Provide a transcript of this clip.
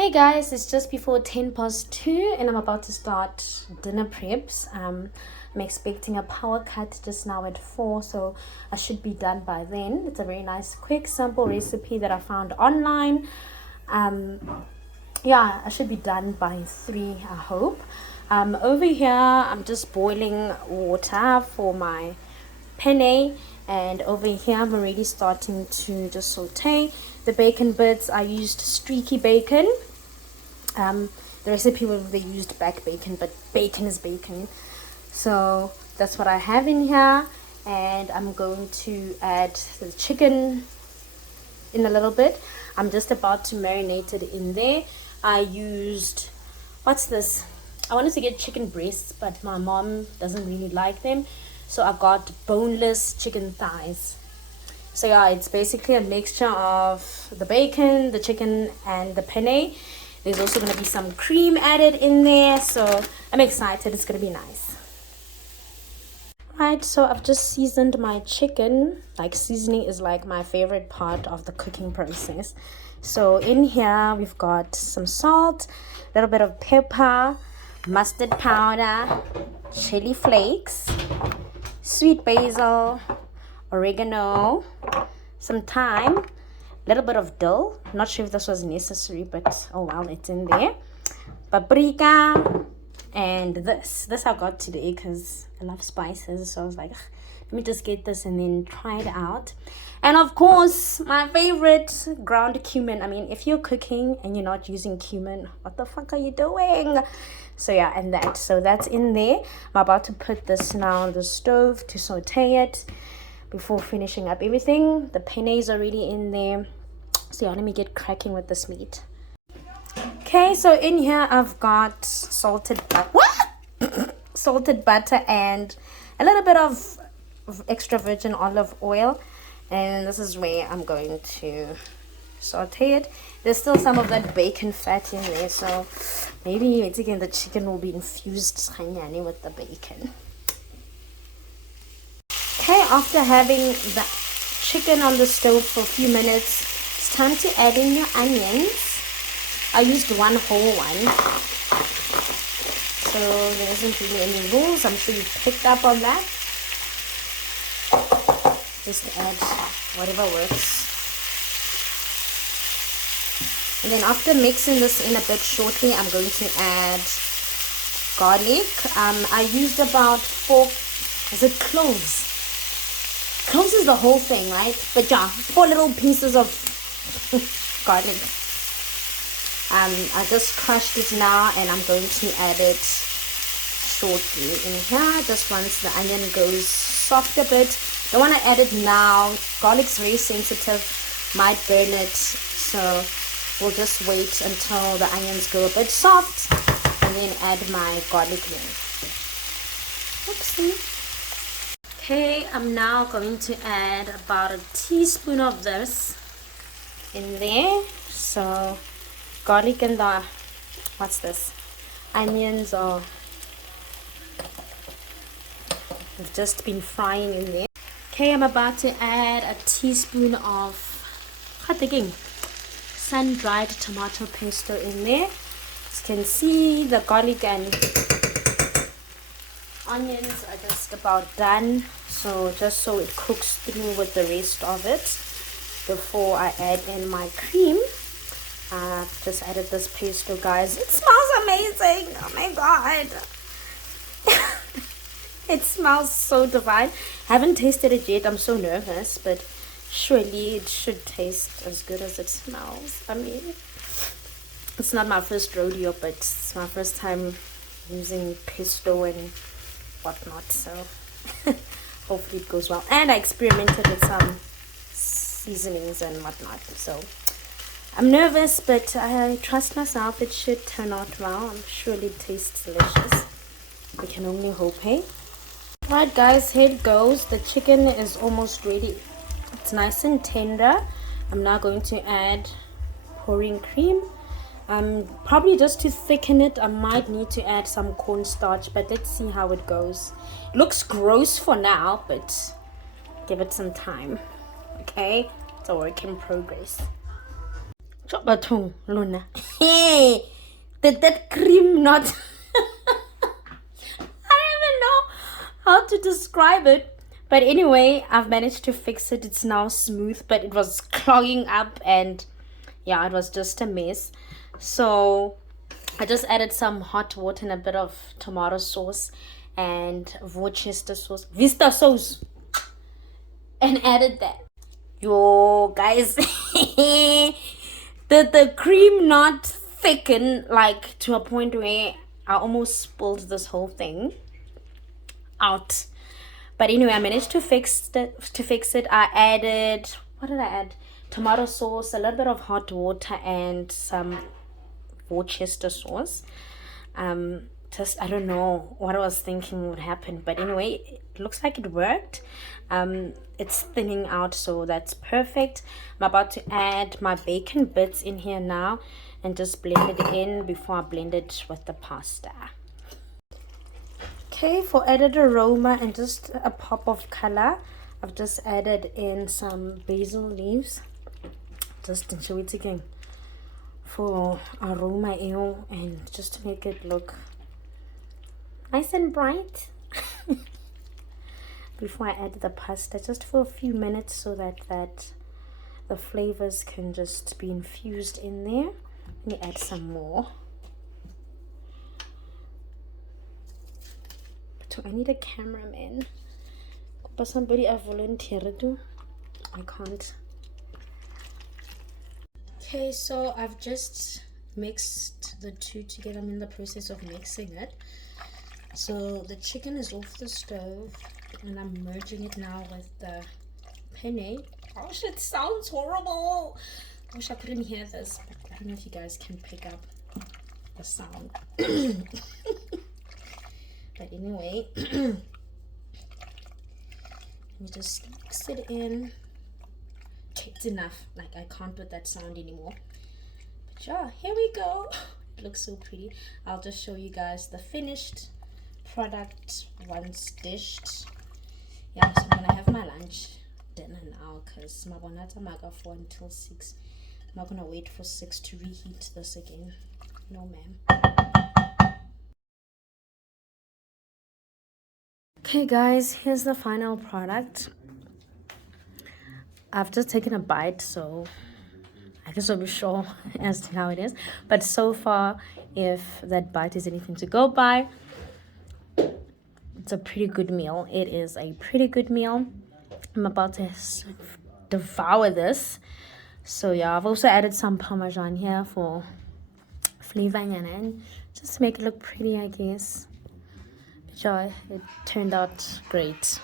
Okay guys, it's just before 10 past 2 and I'm about to start dinner preps. I'm expecting a power cut just now at 4, so I should be done by then. It's a very nice quick simple recipe that I found online. Yeah, I should be done by 3, I hope. Over here I'm just boiling water for my penne, and over here I'm already starting to just saute the bacon bits. I used streaky bacon. The recipe they used back bacon, but bacon is bacon, so that's what I have in here. And I'm going to add the chicken in a little bit. I'm just about to marinate it in there. I used, what's this, I wanted to get chicken breasts, but my mom doesn't really like them, so I got boneless chicken thighs. So yeah, it's basically a mixture of the bacon, the chicken, and the penne. There's also going to be some cream added in there, so I'm excited. It's going to be nice. Right, so I've just seasoned my chicken. Like, seasoning is like my favorite part of the cooking process. So in here we've got some salt, a little bit of pepper, mustard powder, chili flakes, sweet basil, oregano, some thyme, a little bit of dill. Not sure if this was necessary, but oh well, it's in there. Paprika, and this I got today because I love spices, so I was like, let me just get this and then try it out. And of course, my favorite, ground cumin. I mean, if you're cooking and you're not using cumin, what the fuck are you doing? So yeah, and that, so that's in there. I'm about to put this now on the stove to saute it before finishing up everything. The penne is already in there, so yeah, let me get cracking with this meat. Okay, so in here I've got salted butter and a little bit of extra virgin olive oil, and this is where I'm going to saute it. There's still some of that bacon fat in there, so maybe again the chicken will be infused with the bacon. Okay, after having the chicken on the stove for a few minutes, it's time to add in your onions. I used one whole one, so there isn't really any rules. I'm sure you picked up on that. Just add whatever works. And then after mixing this in a bit shortly, I'm going to add garlic. I used about 4, is it cloves? Cloves is the whole thing, right? But yeah, 4 little pieces of garlic. I just crushed it now, and I'm going to add it shortly in here, just once the onion goes soft a bit. Don't want to add it now. Garlic's very sensitive, might burn it, so we'll just wait until the onions go a bit soft and then add my garlic in. Oopsie. Okay, I'm now going to add about a teaspoon of this in there. So garlic and the, what's this, onions have just been frying in there. Okay, I'm about to add a teaspoon of sun-dried tomato pesto in there. As you can see, the garlic and onions are just about done, so just so it cooks through with the rest of it before I add in my cream. I've just added this pesto, guys. It smells amazing. Oh my god. It smells so divine. Haven't tasted it yet. I'm so nervous, but surely it should taste as good as it smells. I mean, it's not my first rodeo, but it's my first time using pesto and whatnot, so hopefully it goes well. And I experimented with some seasonings and whatnot, so I'm nervous, but I trust myself. It should turn out well. I'm sure it tastes delicious. We can only hope, hey? Right guys, here it goes. The chicken is almost ready. It's nice and tender. I'm now going to add pouring cream. Probably just to thicken it, I might need to add some cornstarch, but let's see how it goes. It looks gross for now, but give it some time. Okay, it's a work in progress. Chobatong, Luna. Hey, did that cream not? I don't even know how to describe it. But anyway, I've managed to fix it. It's now smooth, but it was clogging up and yeah, it was just a mess. So I just added some hot water and a bit of tomato sauce and Worcester sauce, Vista sauce, and added that. Yo, guys, the cream not thicken like to a point where I almost spilled this whole thing out. But anyway, I managed to fix it. I added, what did I add? Tomato sauce, a little bit of hot water, and some Worcester sauce. Just I don't know what I was thinking would happen, but anyway, it looks like it worked. It's thinning out, so that's perfect. I'm about to add my bacon bits in here now and just blend it in before I blend it with the pasta. Okay, for added aroma and just a pop of color, I've just added in some basil leaves. Just enjoy it again for aroma and just to make it look nice and bright. Before I add the pasta, just for a few minutes so that the flavors can just be infused in there. Let me add some more. So I need a cameraman. But somebody a volunteer to. I can't. Okay, so I've just mixed the two together. I'm in the process of mixing it. So the chicken is off the stove and I'm merging it now with the penne. Gosh, it sounds horrible. I wish I couldn't hear this, but I don't know if you guys can pick up the sound. But anyway, let me just mix it in. Okay, it's enough. Like, I can't put that sound anymore. But yeah, here we go. It looks so pretty. I'll just show you guys the finished product once dished. Yeah, so I'm gonna have my dinner now because my bonata maga for until 6. I'm not gonna wait for 6 to reheat this again. No, ma'am. Okay guys, here's the final product. I've just taken a bite, so I guess I'll be sure as to how it is. But so far, if that bite is anything to go by, it's a pretty good meal. It is a pretty good meal. I'm about to devour this. So yeah, I've also added some Parmesan here for flavoring and just to make it look pretty, I guess. But yeah, it turned out great.